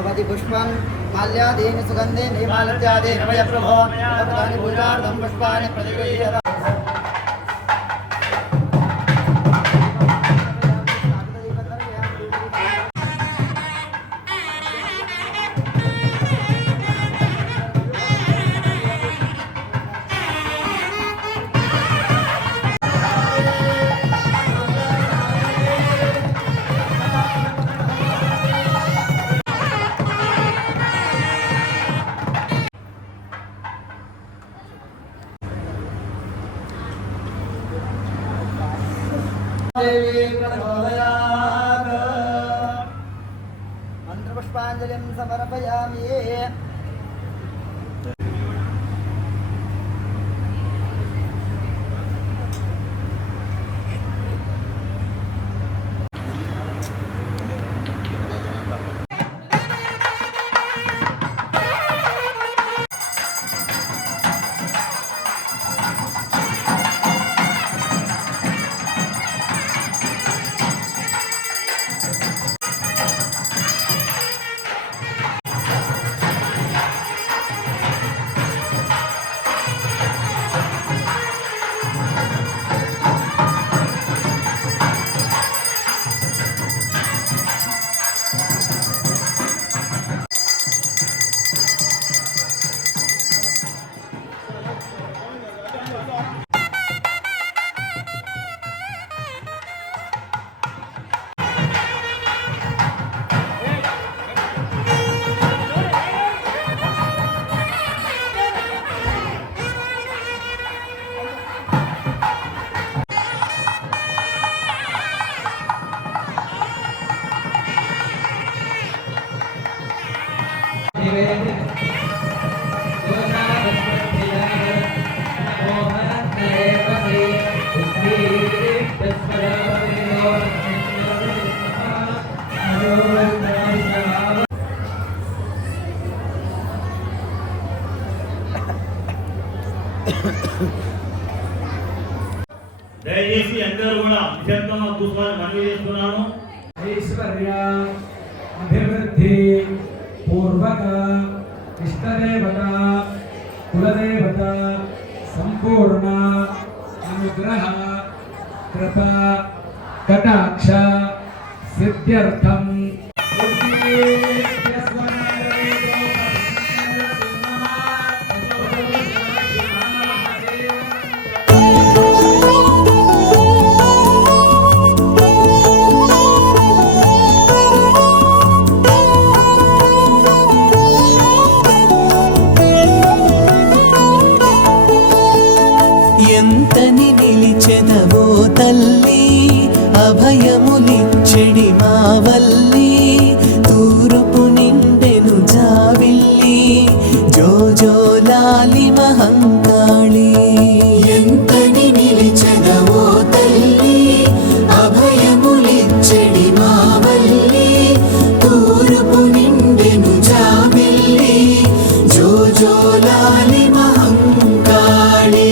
भवति पुष्पं माल्यादीनि सुगन्धीनि मालत्यादीनि मया प्रभो भवतानि पूजार्थं पुष्पाणि प्रतिगृह्यताम्। मंत्रपुष्पांजलिं समर्पयामि। దయచేసి అందరూ కూడా నిశ్శబ్దంగా కూర్చోవాలని మనవి చేస్తున్నాను. ఐశ్వర్య అభివృద్ధి పూర్వక ఇష్టదేవత కులదేవత సంపూర్ణ అనుగ్రహ కృప కటాక్ష సిద్ధ్యర్థం ఎంతని నిలిచెదవో తల్లి అభయములిచ్చెడి మావల్లి తూరుపు నిండెను జావిల్లి జోజోలాలి మహంకాళి. ఎంతని నిలిచెదవో తల్లి అభయములిచ్చెడి మావల్లి తూరుపు నిండెను జావిల్లి జోజోలాలి మహంకాళి.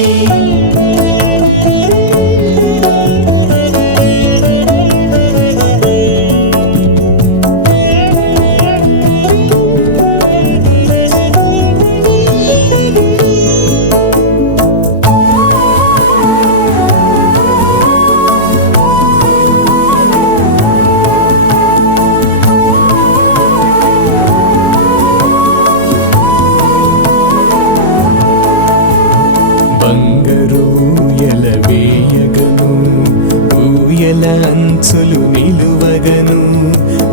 బంగరు ఊయల వేయగను ఊయల అంచులు నిలువగను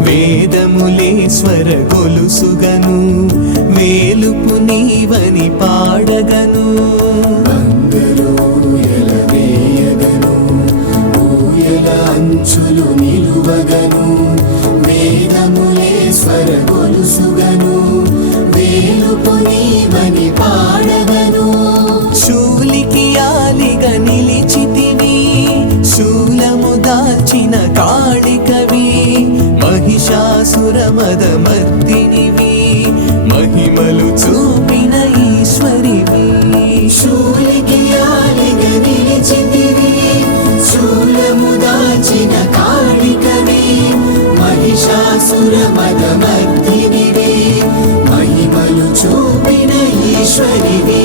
వేదములేశ్వర గొలుసుగను వేలుపు నీవని పాడగను. బంగరు ఊయల వేయగను ఊయల అంచులు నిలువగను వేదములేశ్వర గొలుసుగను వేలుపు నీవని పాడగను. శూలికి ఆలిగా నిలిచితివి శూలము దాల్చిన కాళికవి మహిషాసుర మదమర్దినివి మహిమలు చూపిన ఈశ్వరివి. శూలికి ఆలిగా నిలిచితివి శూలము దాల్చిన కాళికవి మహిషాసుర మదమర్దినివి ఈశ్వరివి